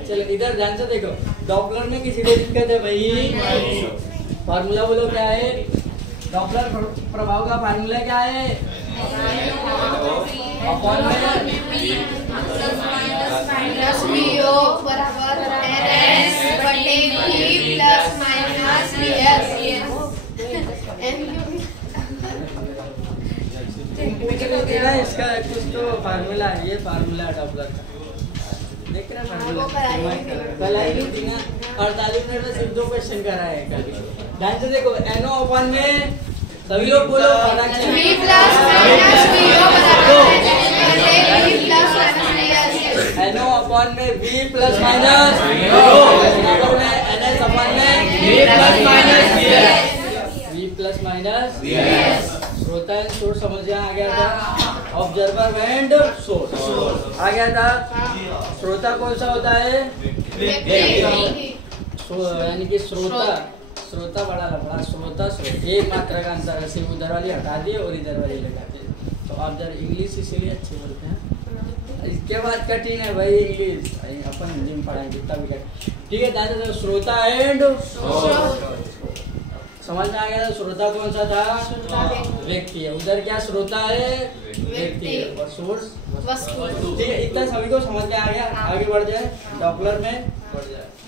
चलो इधर ध्यान से देखो, डॉपलर में किसी को दिक्कत है भाई? फार्मूला बोलो क्या है? डॉपलर प्रभाव का फार्मूला क्या है? अपॉन में VO बराबर NS बटे V प्लस माइनस VS। इसका कुछ तो फार्मूला है, ये फार्मूला डॉपलर का देख रहे फार्मूला कल आई थी ना 48 मिनट में सिर्फ 2 क्वेश्चन कराए हैं कल। ध्यान से देखो, NO अपॉन में सभी लोग बोलो V प्लस माइनस VO बराबर V plus minus VS। NO upon में V प्लस माइनस बराबर में NS अपॉन में V plus minus V plus minus. श्रोता एंड सोर्स समझ गया, आ गया था। ऑब्जर्वर एंड सोर्स आ गया था। श्रोता कौन सा होता है? यानी कि श्रोता बड़ा लफड़ा, श्रोता एक मात्रा का अंतर है, सिर्फ उधर वाली हटा दिए और इधर वाली लगा दिए। तो आप जरा इंग्लिश इसीलिए अच्छे बोलते हैं, इसके बाद कठिन है भाई इंग्लिश, अपन हिंदी में पढ़ाएंगे तब भी ठीक है। दादा श्रोता एंड समझ में आ गया। श्रोता कौन सा था? व्यक्ति है। उधर क्या श्रोता है? व्यक्ति है। और सोर्स वस्तु। ठीक है, इतना सभी को समझ में आ गया। आगे बढ़ जाए, डॉपलर में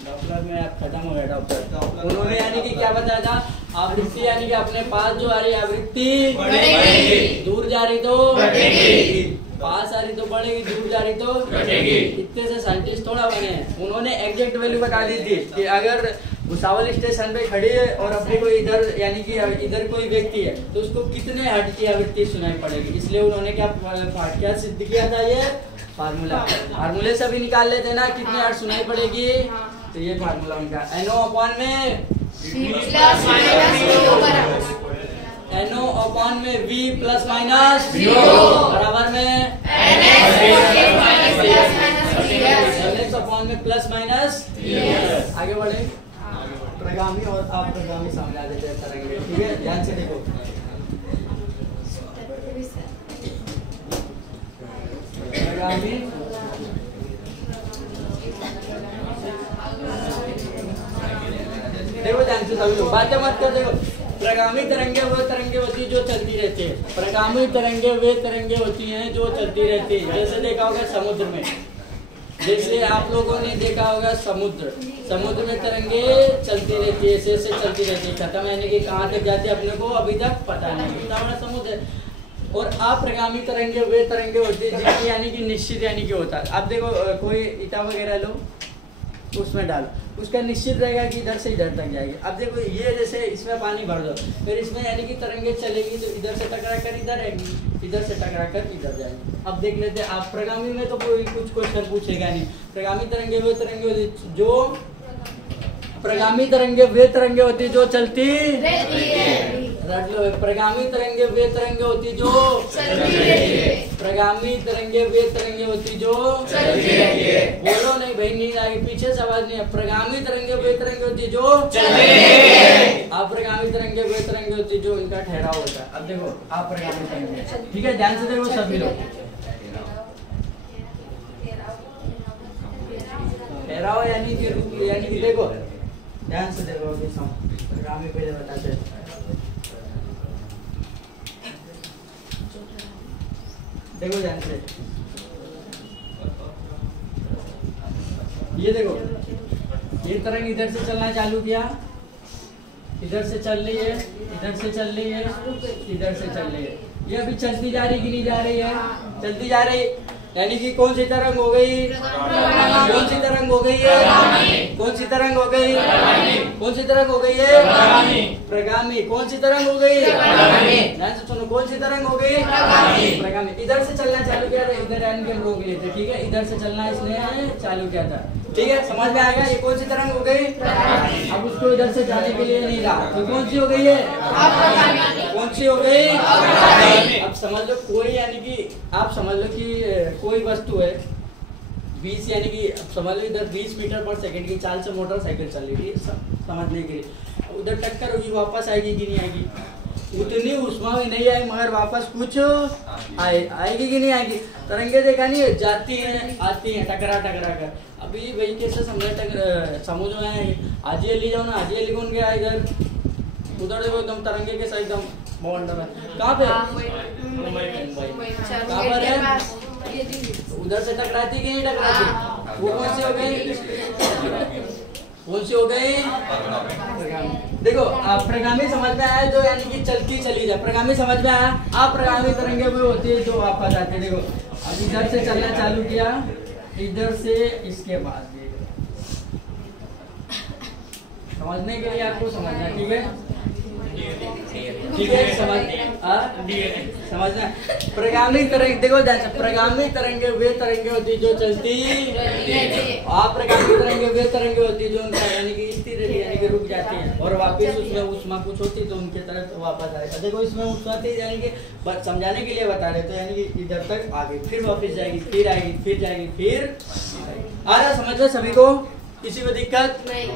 डॉपलर में आप खत्म हो गया। डॉपलर उन्होंने यानी कि क्या बताया था? आवृत्ति यानी कि अपने पास जो आ रही आवृत्ति दूर जा रही तो पास आ रही तो बढ़ेगी, दूर जा रही तो घटेगी। इतने से साइंटिस्ट थोड़ा बने हैं। उन्होंने एग्जैक्ट वैल्यू बता दी थी कि अगर भुसावल स्टेशन पे खड़ी है और अपने को इधर यानी कि इधर कोई व्यक्ति है तो उसको कितने हर्ट्ज की आवृत्ति सुनाई पड़ेगी। इसलिए उन्होंने क्या सिद्ध किया था? ये फार्मूले से भी निकाल लेते ना कितनी हर्ट्ज सुनाई पड़ेगी। तो ये फार्मूला उनका NO अपॉन में NO अपॉन में V प्लस माइनस बराबर में NS अपॉन में प्लस माइनस। आगे बढ़े, प्रगामी और अप्रगामी सामने आ जाते हैं तरंगे। ठीक है, ध्यान से देखो, प्रगामी देखो, ध्यान से सभी लोग बातें मत कर। देखो, प्रगामी तरंगे वो तरंगे होती है जो चलती रहती है। प्रगामी तरंगे वे तरंगे होती हैं जो चलती रहती है। जैसे देखा होगा समुद्र में, जैसे आप लोगों ने देखा होगा समुद्र में तरंगे चलती रहती है, ऐसे चलती रहती है, खत्म यानी कि कहाँ तक जाती है अपने को अभी तक पता नहीं। इतना बड़ा समुद्र है। और अप्रगामी तरंगे वे तरंगे होती है जिनकी यानी कि निश्चित यानी कि होता है। आप देखो, कोई ईटा वगैरह लो, उसमें डालो, उसका निश्चित रहेगा कि इधर से इधर तक जाएगी। अब देखो, ये जैसे इसमें पानी भर दो, फिर इसमें यानी कि तरंगे चलेगी तो इधर से टकरा कर इधर आएगी, इधर से टकरा कर इधर जाएगी। अब देख लेते हैं, आप प्रगामी में तो कोई कुछ क्वेश्चन पूछेगा नहीं। प्रगामी तरंगे वे तरंगे होती जो प्रगामी तरंगे वे तरंगे होती जो चलती रट लो। प्रगामी तरंगे वे तरंगे होती जो प्रगामी तरंगे वे तरंगे होती जो बोलो नहीं भाई, नींद आएगी, पीछे से आवाज नहीं है। प्रगामी तरंगे वे तरंगे होती जो अप्रगामी तरंगे वे तरंगे होती जो इनका ठहराव होता है। अब देखो, अप्रगामी तरंगे, ठीक है, ध्यान से देखो सभी लोग। ठहराव यानी कि रूप, यानी कि देखो ध्यान से देखो, प्रगामी पहले बताते हैं। देखो ध्यान से, ये देखो, ये तरंग इधर से चलना चालू किया, इधर से चल रही है, इधर से चल रही है, इधर से चल रही है। ये अभी चलती जा रही कि नहीं जा रही है? चलती जा रही, यानी कि कौन सी तरंग हो गई? कौन सी तरंग हो गई है? कौन सी तरंग हो गई? कौन सी तरंग हो गई है? प्रगामी। कौन सी तरंग हो गई? ध्यान से सुनो, कौन सी तरंग हो गई? प्रगामी। इधर से चलना चालू किया था, इधर यानी कि हम रोक लिए थे, ठीक है, इधर से चलना इसने चालू किया था, ठीक है, समझ में आएगा। ये कौन सी तरंग हो गई? अब उसको इधर से जाने के लिए नहीं रहा, तो कौन सी हो गई है? कौन सी हो गई? अब समझ लो, कोई यानी कि आप समझ लो कि कोई वस्तु है 20 यानी कि समझ लो इधर 20 मीटर पर सेकंड की चाल से मोटरसाइकिल चल रही है, समझने के लिए। उधर टक्कर होगी, वापस आएगी कि नहीं आएगी? उतनी उष्मा भी नहीं आई मगर वापस कुछ आएगी कि नहीं आएगी। तरंगे देखा नहीं जाती हैं आती हैं टकरा टकरा कर। अभी वही कैसे समझ समुद्र में है, हाजी अली जाओ ना, हाजी अली कौन गया इधर उधर देखो एकदम तरंगे के साथ एकदम बॉन्ड में। कहाँ पे? मुंबई। कहाँ पर है? उधर से टकराती कि नहीं टकराती? वो कौन सी हो गई? कौन सी हो गई? देखो आप प्रगामी समझ में आया जो यानी कि चलती चली जाए, प्रगामी समझ में आया। आप प्रगामी तरंगे वो होती है जो वापस आती है। देखो अब इधर से चलना चालू किया, इधर से इसके बाद समझने के लिए आपको समझना, ठीक है ठीक है समझना। प्रगामी तरंग देखो प्रगामी तरंगे वे तरंगे होती जो चलती, आप प्रगामी तरंगे वे तरंगे होती जो उनका यानी कि स्थिर रहती यानी कि रुक जाती है और वापस उसमें उष्मा कुछ होती तो उनके तरफ वापस आएगा। देखो इसमें उष्मा थी यानी कि समझाने के लिए बता रहे तो यानी कि इधर तक आ गई, फिर वापस जाएगी, फिर आएगी, फिर जाएगी, फिर आ रहा। समझ रहे सभी को? किसी को दिक्कत नहीं?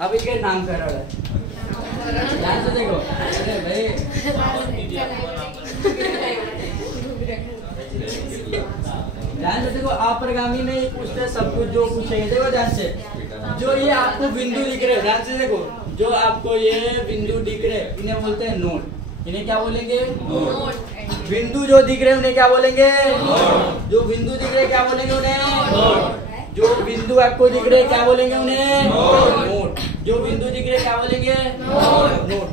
अब इनके नाम कर रहा है ध्यान से देखो। अरे भाई ध्यान से देखो, आप प्रगामी नहीं पूछते सब कुछ जो पूछेंगे। देखो ध्यान से, जो ये आपको बिंदु दिख रहे, ध्यान से देखो, जो आपको ये बिंदु दिख रहे इन्हें बोलते हैं नोड। इन्हें क्या बोलेंगे? नोड। बिंदु जो दिख रहे उन्हें क्या बोलेंगे? नोड। जो बिंदु दिख रहे क्या बोलेंगे उन्हें? नोड। जो बिंदु आपको दिख रहे क्या बोलेंगे उन्हें? नोड। जो बिंदु दिख रहे क्या बोलेंगे? नोड।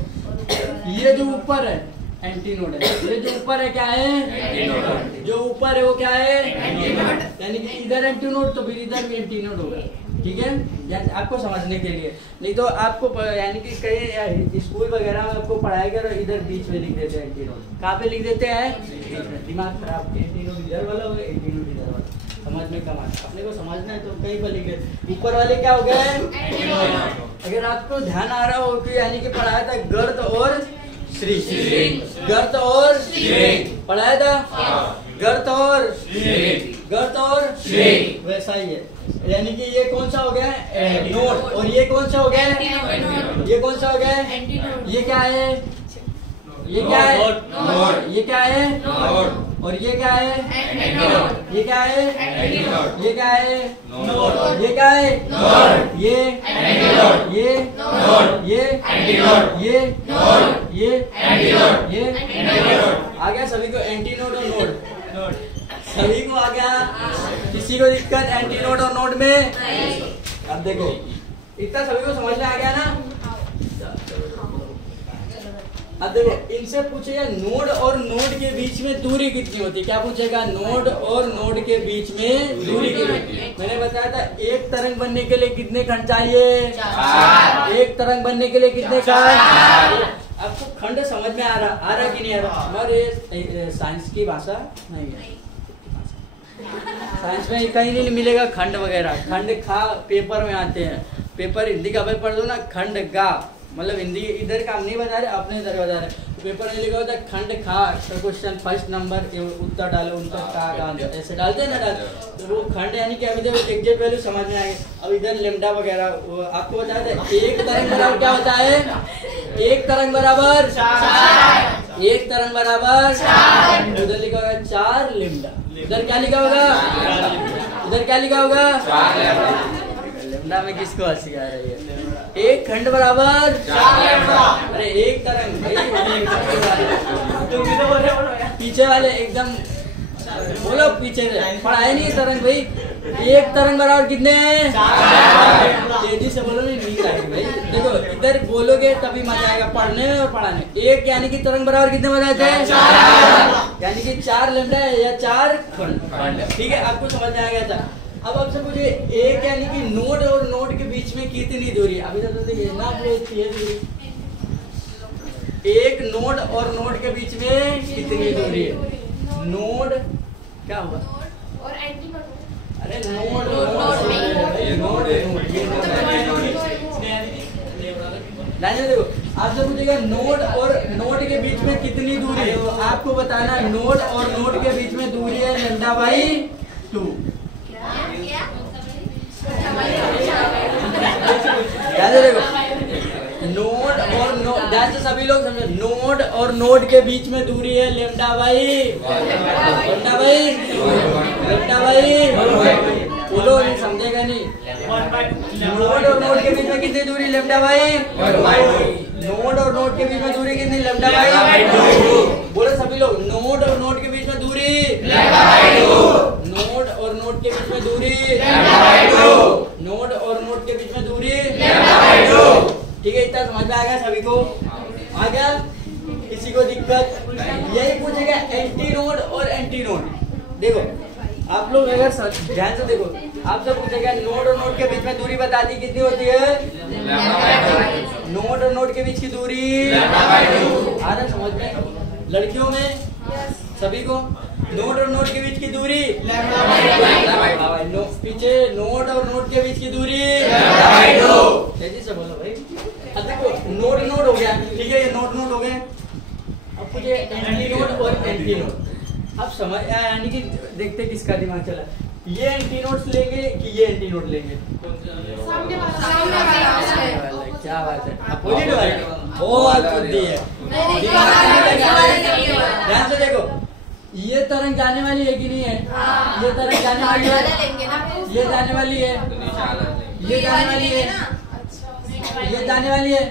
ये जो ऊपर है एंटी नोड है, ये जो ऊपर है क्या है? Anti node. जो ऊपर है वो क्या है? Anti node. यानी कि इधर एंटी नोड तो फिर इधर भी एंटी नोड होगा, ठीक है? यानी आपको समझने के लिए, नहीं तो आपको यानी कि कई स्कूल वगैरह में आपको पढ़ाया गया इधर बीच में लिख देते हैं एंटी नोड। कहाँ पे लिख देते हैं? दिमाग खराब, एंटी नोड इधर वाला होगा, एंटी नोड इधर वाला। समझ में कम आता, अपने को समझना है तो कहीं पर लिख देते। ऊपर वाले क्या हो गए? अगर आपको ध्यान आ रहा हो कि यानी कि पढ़ाया था गर्त और श्री, गर्त और पढ़ाया था, गर्त और वैसा ही है। यानी कि ये कौन सा हो गया? नोड। और ये कौन सा हो गया? ये कौन सा हो गया? ये क्या है? ये क्या है? ये क्या है? और ये क्या है? ये क्या है? ये क्या है? ये क्या है? ये आ गया सभी को एंटी नोड और नोड? सभी को आ गया? किसी को दिक्कत एंटी नोड और नोड में? अब देखो इतना सभी को समझ में आ गया ना? अब देखो इनसे पूछेगा नोड और नोड के बीच में दूरी कितनी होती है। क्या पूछेगा? नोड और नोड के बीच में दूरी कितनी? मैंने बताया था एक तरंग बनने के लिए कितने खंड चाहिए? 4। एक तरंग बनने के लिए कितने खंड? आपको खंड समझ में आ रहा कि नहीं आ रहा? हमारे साइंस की भाषा नहीं है, साइंस में कहीं नहीं मिलेगा खंड वगैरह। खंड खा पेपर में आते हैं, पेपर हिंदी का पढ़ लो ना, खंड गा मतलब हिंदी इधर काम नहीं बता रहे, अपने इधर बता रहे। पेपर में लिखा होता है खंड खा, तो क्वेश्चन फर्स्ट नंबर उत्तर डालो, उनका का आंसर ऐसे डालते हैं ना, डालते तो वो खंड यानी कि अभी जब एग्जैक्ट वैल्यू समझ में आएगी। अब इधर लेमडा वगैरह आपको बताया था। एक तरंग बराबर क्या होता है? एक तरंग बराबर 4। एक तरंग बराबर 4। उधर लिखा होगा 4 लेमडा, इधर क्या लिखा होगा? इधर क्या लिखा होगा? 4 लेमडा में किसको हंसी आ रही है? एक खंड बराबर 4। अरे एक तरंग पीछे वाले एकदम बोलो, पीछे पढ़ाया नहीं है तरंग भाई। एक तरंग बराबर कितने? 4। तेजी से बोलो, नहीं नींद आएगी भाई। देखो इधर बोलोगे तभी मजा आएगा पढ़ने में और पढ़ाने। एक यानी कि तरंग बराबर कितने बताए थे? 4। यानी कि 4 लेमडा है या 4 खंड, ठीक है? आपको समझ में आ गया था। अब आपसे पूछे एक यानी कि नोड और नोड के बीच में कितनी दूरी? अभी तो देखिए ना, ये दूरी एक नोड और नोड के बीच में कितनी दूरी है? नोड क्या हुआ? और एंटी नोड। अरे नोड देखो आपसे पूछेगा नोड और नोड के बीच में कितनी दूरी है, तो आपको बताना नोड और नोड के बीच में दूरी है λ/2। याद देखो नोड और नोड, ध्यान से सभी लोग समझो, नोड नोड और नोड के बीच में दूरी है lambda by lambda by lambda by बोलो, नहीं समझेगा नहीं। नोड और नोड के बीच में कितनी दूरी लेमडा बाई? नोड और नोड के बीच में दूरी कितनी लेमडा बाई? बोलो सभी लोग, नोड और नोड के बीच में दूरी नोड और नोड के बीच में दूरी नोड और नोड के बीच में दूरी ठीक है। इतना समझ में आ गया सभी को? आ गया? किसी को दिक्कत? यही पूछेगा एंटी नोड और एंटी नोड। देखो आप लोग अगर ध्यान से देखो, आपसे पूछेगा नोड और नोड के बीच में दूरी बता दी कितनी होती है? नोड और नोड के बीच की दूरी आ रहा समझ में? लड़कियों में सभी को नोड और नोड के बीच की दूरी पीछे नोड और नोड के बीच की दूरी तेजी से बोलो भाई। अब देखो नोड नोड हो गया, ठीक है, ये नोड नोड हो गए। अब पूछे एंटी नोड और एंटी नोड। अब समझ यानी कि देखते किसका दिमाग चला, ये एंटी नोड्स लेंगे कि ये एंटी नोड लेंगे? क्या बात है, अपोजिट वाले बहुत बुद्धि है। ध्यान से देखो, ये तरंग जाने वाली है कि नहीं है? ये तरंग जाने वाली है, ये जाने वाली है, ये जाने वाली है, ये जाने वाली है।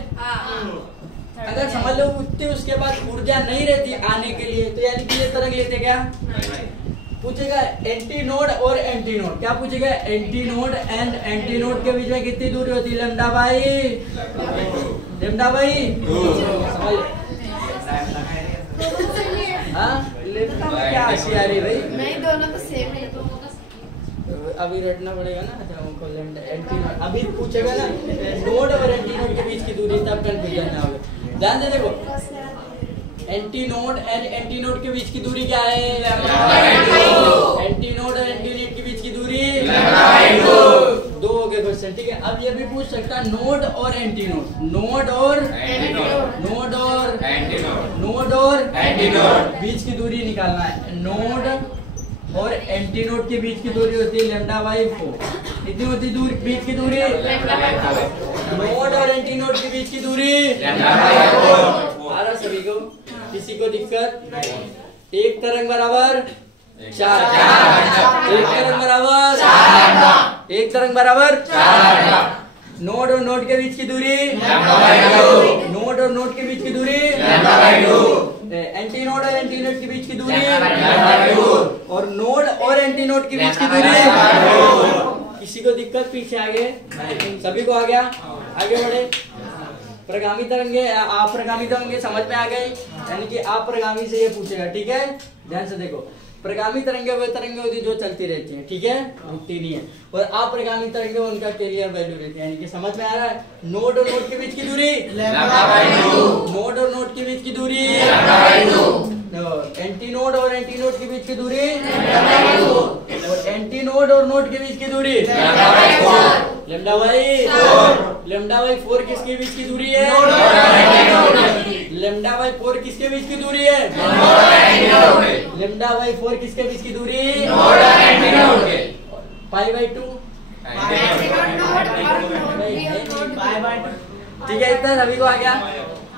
अगर समझ लो उतनी उसके बाद ऊर्जा नहीं रहती आने के लिए, तो यानी कि ये तरंग लेते क्या? पूछेगा एंटी नोड और एंटी नोड। क्या पूछेगा? Anti node and anti node के बीच में कितनी दूरी होती है? लेमडा बाई लेमडा बाई हाँ लेमडा में क्या होशियारी भाई? नहीं, दोनों तो सेम है। अभी रटना पड़ेगा ना। अच्छा उनको लेमडा एंटी नोड अभी पूछेगा ना, नोड और एंटी नोड के बीच की दूरी, तब कंफ्यूजन ना होगा। ध्यान से देखो, anti node and anti node के बीच की दूरी क्या है? एंटी नोड और एंटी नोड के बीच की दूरी दो हो गए क्वेश्चन, ठीक है। अब ये भी पूछ सकता है नोड और एंटी नोड, नोड और नोड और नोड और एंटी नोड बीच की दूरी निकालना है। नोड और एंटी नोड के बीच की दूरी होती है लेमडा बाई 4। कितनी होती दूरी बीच की दूरी? नोड और एंटी नोड के बीच की दूरी आ रहा सभी को? किसी को दिक्कत? एक तरंग बराबर 4, एक तरंग बराबर एक तरंग बराबर नोड और नोड के बीच की दूरी नोड और नोड के बीच की दूरी एंटी नोड और एंटी नोड के बीच की दूरी और नोड और एंटी नोड के बीच की दूरी। किसी को दिक्कत? पीछे आगे सभी को आ गया? आगे बढ़े। प्रगामी तरंगे अप्रगामी तरंगे समझ में आ गई? यानी कि अप्रगामी से ये पूछेगा, ठीक है। ध्यान से देखो, प्रगामी तरंगे वे तरंगे होती जो चलती रहती हैं, ठीक है, रुकती नहीं है। और अप्रगामी तरंगे उनका कैरियर वैल्यू रहती है। यानी कि समझ में आ रहा है? नोड और नोड के बीच की दूरी नोड और नोड के बीच की दूरी एंटी नोड और एंटी नोड के बीच की दूरी और एंटी नोड और नोड के बीच की दूरी लेमडा बाई 4 किसके बीच की दूरी है? लेमडा बाई 4 किसके बीच की दूरी है? लेमडा बाई 4 किसके बीच की दूरी? पाई बाई 2 ठीक है। इतना सभी को आ गया?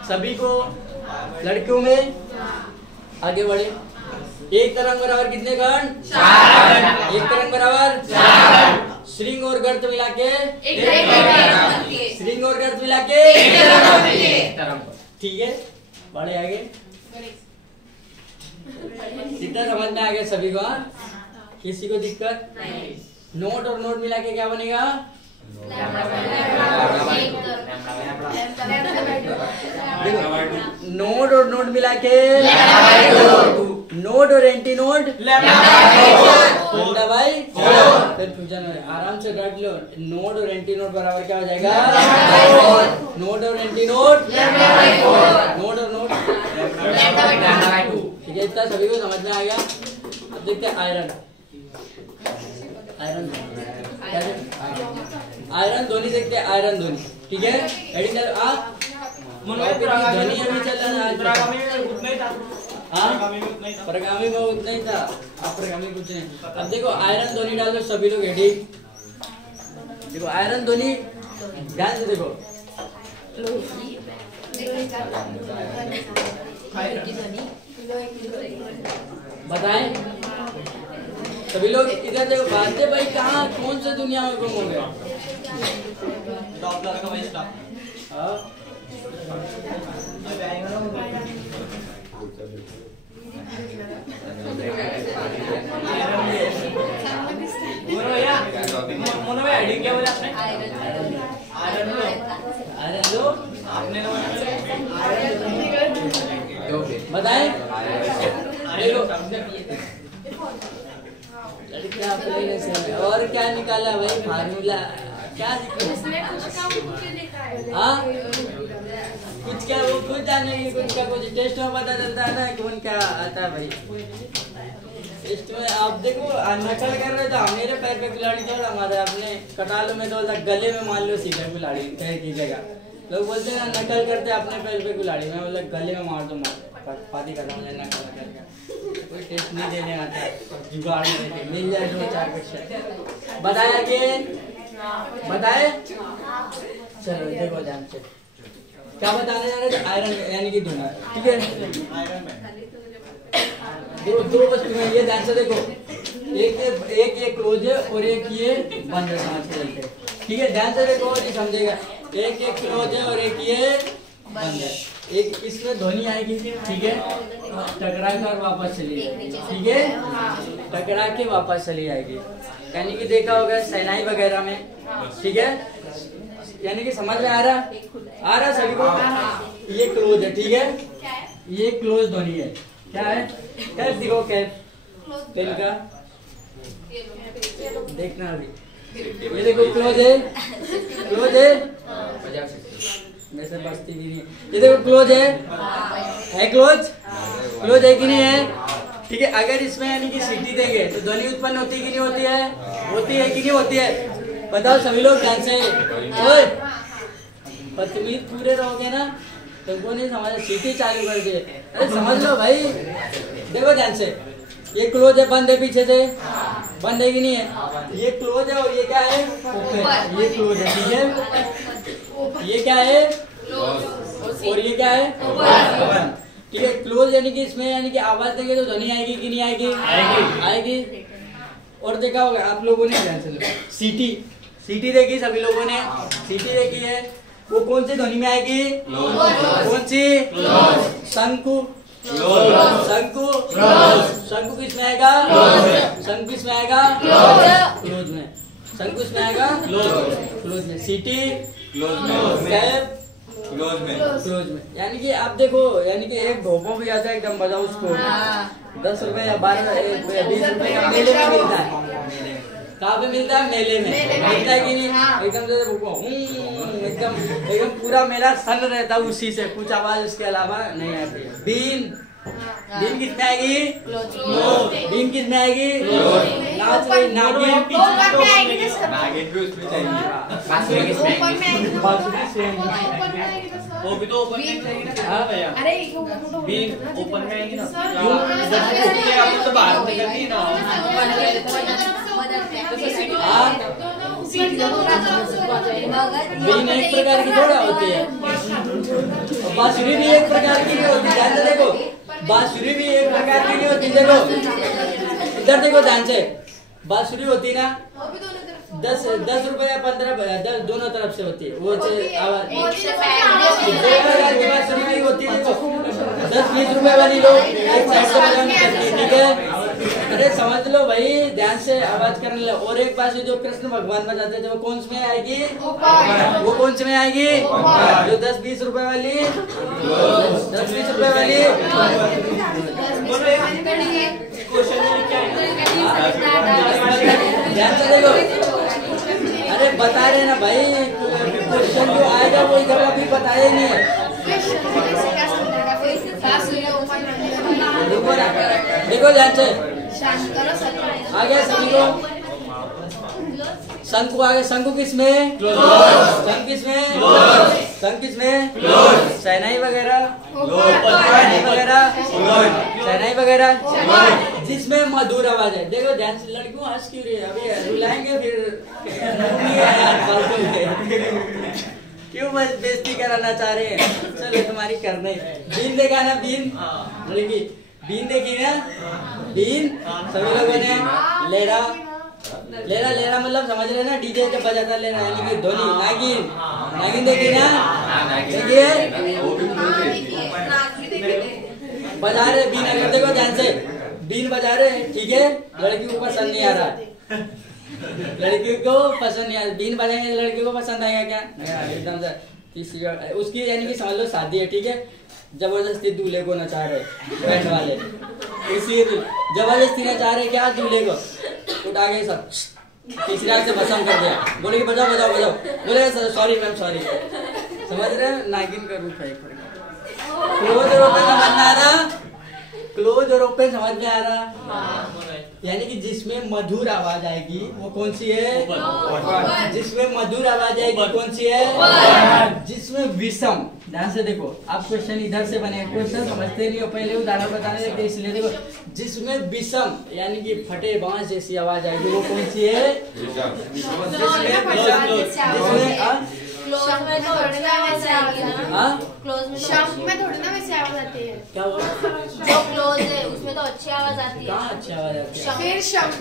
सभी को? लड़कियों में आगे बढ़े। एक तरंग बराबर कितने कण? 4। एक तरंग बराबर 4। श्रृंग और गर्त मिला के श्रृंग और गर्त मिला के ठीक है। बढ़े आगे। इतना समझ में आ गया सभी को? किसी को दिक्कत? नोड और नोड मिला के क्या बनेगा? नोड और नोड मिला के नोड और anti node lambda by 4। Confusion है, आराम से रट लो। नोड और एंटी नोड बराबर क्या हो जाएगा? नोड और एंटी नोड नोड और नोड ठीक है। इतना सभी को समझ में आ गया? अब देखते हैं आयरन आयरन ध्वनि देखते हैं। आयरन ध्वनि, ठीक है। हेडिंग आप ध्वनि अभी चल रहा है। प्रगामी में उतना ही था, अप्रगामी कुछ नहीं। अब देखो आयरन ध्वनि डाल दो सभी लोग। हेडिंग देखो, आयरन ध्वनि ध्यान से देखो। बताएं सभी लोग इधर देखो। बातें भाई कहाँ कौन से दुनिया में गुम हो गए? क्या बोला आपने? बताएं और क्या निकाला भाई फार्मूला? क्या हाँ कुछ क्या वो खुद जाने की कुछ का कुछ टेस्ट में पता चलता है ना कौन क्या आता है भाई टेस्ट में। आप देखो नकल कर रहे थे मेरे पैर पे खिलाड़ी थोड़ा हमारे अपने कटालों में तो गले में मान लो सीधा खिलाड़ी पैर की जगह। लोग बोलते हैं नकल करते अपने पैर पे खिलाड़ी में बोला गले में मार दो पाती करता हूँ नकल करके। कोई टेस्ट नहीं देने आता जुगाड़ मिल जाए 2-4 पैसे। बताया कि बताए चलो देखो ध्यान से क्या बताने जा रहे थे। आयरन यानी कि धुआं ठीक है। दो वस्तु में ये ध्यान से देखो एक ये क्लोज है और एक ये बंद है समझ के चलते ठीक है। ध्यान से देखो नहीं समझेगा। एक क्लोज है और एक ये बंद है। एक इसमें ध्वनि आएगी ठीक है टकरा कर वापस चली जाएगी ठीक है टकरा के वापस चली जाएगी। यानी कि देखा होगा शहनाई वगैरह में ठीक है। यानी कि समझ में आ रहा सभी को। ये क्लोज है ठीक है ये क्लोज ध्वनि है। क्या है कैप दिखो कैप पेन का देखना अभी। ये देखो क्लोज है वैसे बस्ती भी नहीं। ये देखो क्लोज है क्लोज है कि नहीं है ठीक है। अगर इसमें यानी कि सीटी देंगे तो ध्वनि उत्पन्न होती है कि नहीं होती है कि नहीं होती है? बताओ सभी लोग ध्यान से। बदतमीज पूरे रहोगे ना तुमको नहीं समझ। सीटी चालू कर दिए अरे समझ लो भाई। देखो ध्यान से ये क्लोज है बंद है पीछे से बंद है कि नहीं है? ये क्लोज है और ये क्या है ये क्लोज है ठीक है। ये क्या है और ये क्या है ठीक है। क्लोज यानी कि इसमें यानी कि आवाज देंगे तो ध्वनि आएगी कि नहीं आएगी। और देखा होगा आप लोगों ने ध्यान से सीटी देखी सभी लोगों ने सीटी देखी है। वो कौन सी ध्वनि में आएगी? कौन सी? शंकु किस में आएगा? शंकु किस में आएगा? क्लोज में। शंकु किस में आएगा? क्लोज में। सीटी क्लोज में। यानी कि आप देखो यानी कि एक भोपो भी आता है एकदम बजाओ उसको 10 रुपए या 12 या 20 रुपए का मेले में मिलता है। कहाँ पे मिलता है? मेले में मिलता है कि नहीं? एकदम से एकदम पूरा मेला सन रहता है उसी से कुछ आवाज उसके अलावा नहीं आती है। बीन किसमें आएगी? बीन किसमें आएगी? नागिन वो भी तो ओपन में भैया। अरे बीन ओपन में आएगी ना तो बाहर निकलती है ना। बीन एक प्रकार की थोड़ा होती है बांसुरी भी एक प्रकार की नहीं होती। ध्यान से देखो बांसुरी भी एक प्रकार की नहीं होती। देखो इधर देखो ध्यान से बांसुरी होती ना 10 रुपए या 15 10 दोनों तरफ से होती है वो आवाज। बांसुरी भी होती है 10-20 रुपए वाली लोग एक साइड से बजाने करती है ठीक है। अरे समझ लो भाई ध्यान से आवाज करने लो। और एक बात जो कृष्ण भगवान बजाते थे वो कौन से में आएगी? वो कौन से में आएगी? जो 10-20 रुपए वाली 10-20 रुपए वाली ध्यान से देखो। अरे बता रहे ना भाई क्वेश्चन जो आएगा वो इधर अभी बताया नहीं है। देखो ध्यान से आ गया सभी को। शंकु आ गया। शंकु किसमें? शंकु किसमें? शहनाई वगैरह जिसमें मधुर आवाज है। देखो ध्यान से लड़कियों हंस क्यों रही है? अभी रुलाएंगे फिर क्यों बेइज्जती कराना चाह रहे हैं? चलो तुम्हारी करने। बीन देखा ना, बीन लड़की, बीन देखी ना, बीन सभी लोगों ने। लेरा, लेरा लेरा मतलब समझ रहे ना, डीजे जब बजाता लेरा यानी कि ध्वनि। नागिन, नागिन देखी ना, देखिए बजा रहे बीन। अगर देखो ध्यान से, बीन बजा रहे, ठीक है, लड़की को पसंद नहीं आ रहा, लड़की को पसंद नहीं आ रहा। बीन बजाएंगे लड़की को पसंद आएगा क्या? एकदम से किसी उसकी यानी कि समझ लो शादी है, ठीक है, जबरदस्ती दूल्हे को नचा रहे बैंड वाले, इसी जबरदस्ती नचा रहे क्या दूल्हे को, उठा के सब तीसरी आग से भस्म कर दिया। बोले कि बजाओ बजाओ बजाओ, बोले सॉरी मैम सॉरी। समझ रहे हैं? नागिन का रूप है। क्लोज और ओपन समझ में आ रहा? क्लोज और ओपन समझ में आ रहा? यानी कि जिसमें मधुर आवाज आएगी वो कौन सी है? जिसमें मधुर आवाज आएगी कौन सी है? जिसमें विषम, ध्यान से देखो, आप क्वेश्चन इधर से बने, क्वेश्चन समझते नहीं हो, पहले उदाहरण बताने लगते, इसलिए देखो, जिसमें विषम यानी कि फटे बांस जैसी आवाज आएगी वो कौन सी है? क्लोज में थोड़ी ना वैसे आवाज आती है। हाँ, क्लोज में शंख में थोड़ी ना वैसे आवाज आती है। क्या बोला? जो क्लोज है उसमें तो अच्छी आवाज आती है। कहाँ अच्छी आवाज आती है? फिर शंख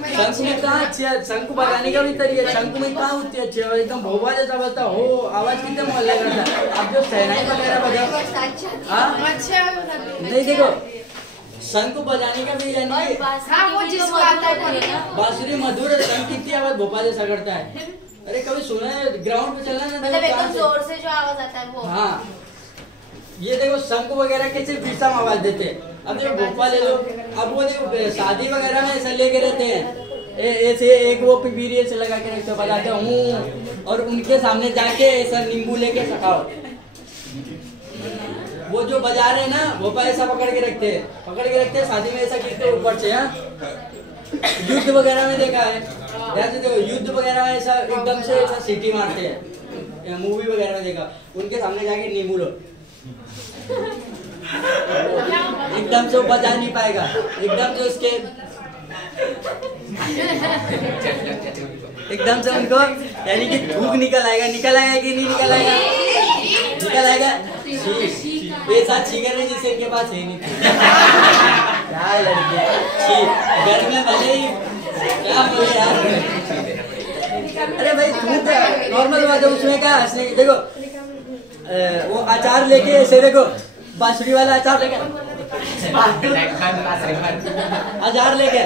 में कहाँ अच्छी है? शंख बजाने का भी तरीका, शंख में कहाँ होती है अच्छी आवाज? एकदम भोपा जैसा बजता हो, आवाज कितने मोहल्ला करता है। आप जो शहनाई वगैरह बजाओ, नहीं देखो, शंख बजाने का भी यानी वो जिसको आता है बांसुरी मधुर, शंख कितनी आवाज भोपा जैसा करता है। अरे कभी सुना है? ग्राउंड पे चलना ना, मतलब एकदम जोर से जो आवाज आता है वो। हाँ, ये देखो शंख वगैरह कैसे विषम आवाज देते हैं। अब देखो भोपा ले लो, अब वो देखो शादी वगैरह में ऐसा लेके रहते हैं, ऐसे एक वो पिपीरी ऐसे लगा के रखते बजाते हूँ, और उनके सामने जाके ऐसा नींबू लेके सखाओ। वो जो बजा रहे हैं ना, भोपा ऐसा पकड़ के रखते हैं शादी में, ऐसा गिरते ऊपर से। युद्ध वगैरह में देखा है, जैसे देखो युद्ध वगैरह में ऐसा एकदम से ऐसा सीटी मारते हैं, मूवी वगैरह में देखा, उनके सामने जाके नींबू लो, एकदम से वो बजा नहीं पाएगा, एकदम से उसके एकदम से उनको यानी कि धूप निकल आएगा कि नहीं निकल आएगा? निकल आएगा। ये साथ छीगर है जिससे इनके पास है नहीं। क्या लड़के घर में भले ही क्या बोले यार। अरे भाई धूप है, नॉर्मल बात है, उसमें क्या हंसने की। देखो वो अचार लेके ऐसे, देखो बांसुरी वाला अचार लेके, अचार लेके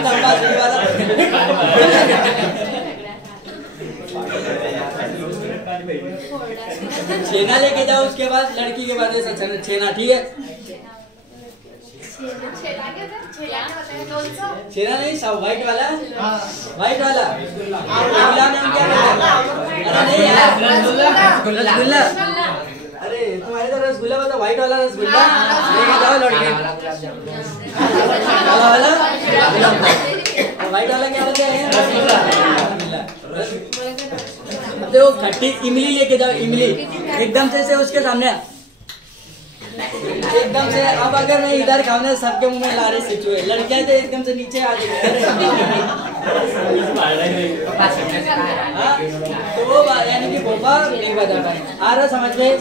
बांसुरी वाला छेना लेके जाओ, उसके बाद लड़की के बाद ऐसा छेना, ठीक है? छेना नहीं, सब व्हाइट वाला, व्हाइट वाला नाम क्या है? अरे नहीं यार, रसगुल्ला। अरे तुम्हारे तो रसगुल्ला बता, व्हाइट वाला रसगुल्ला लेके जाओ लड़के। काला वाला, व्हाइट वाला क्या बोलते हैं? रसगुल्ला। देखो खट्टी इमली लेके जाओ, इमली एकदम से उसके सामने, एकदम से। अब अगर मैं इधर खाने सबके मुंह में ला रहे सिचुए, लड़कियां तो एकदम से नीचे आ जाएगी। तो वो यानी कि भोपा नहीं बजा पाए। आ रहा समझ में?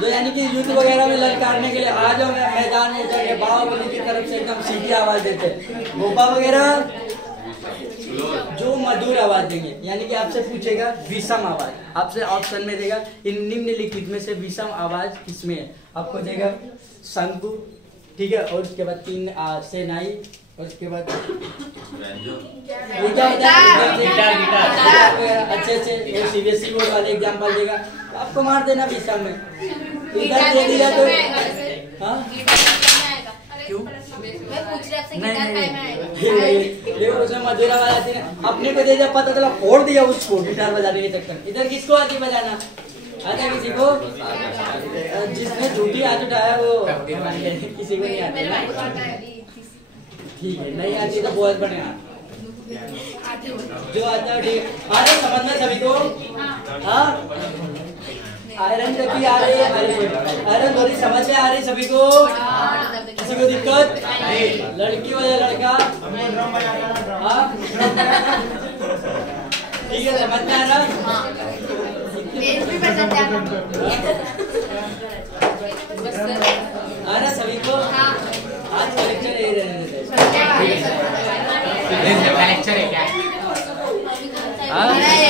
जो यानी कि युद्ध वगैरह में ललकारने के लिए आ जाओ मैदान में जाके, बाहुबली की तरफ से एकदम सीधी आवाज देते भोपा वगैरह, जो मधुर आवाज देंगे। यानी कि आपसे पूछेगा विषम आवाज, आपसे ऑप्शन में देगा इन निम्नलिखित में से विषम आवाज किसमें है, आपको देगा शंकु, ठीक है, और उसके बाद 3 सेनाई, और उसके बाद अच्छे सीबीएसई बोर्ड वाले एग्जाम्पल देगा, आपको मार देना विषम में। इधर दे दिया तो हाँ क्यों? देखो उसमें मधुर आवाज आती है, अपने को दे जब पता चला फोड़ दिया उसको गिटार बजाने के चक्कर। इधर किसको आती बजाना? आता किसी को? जिसने झूठी हाथ उठाया वो किसी को नहीं आती। ठीक है, नहीं आती तो बहुत बढ़िया, जो आता है ठीक। आगे समझना सभी को। हाँ आयरन भी आ रही है, आयरन थोड़ी समझ में आ रही सभी को? किसी को दिक्कत? लड़की वाला लड़का ठीक है, समझ में आ रहा? पेज भी बदल जाना। आ रहा सभी को? हाँ। आज कलेक्शन यही रहने देते कलेक्शन है क्या? हैं।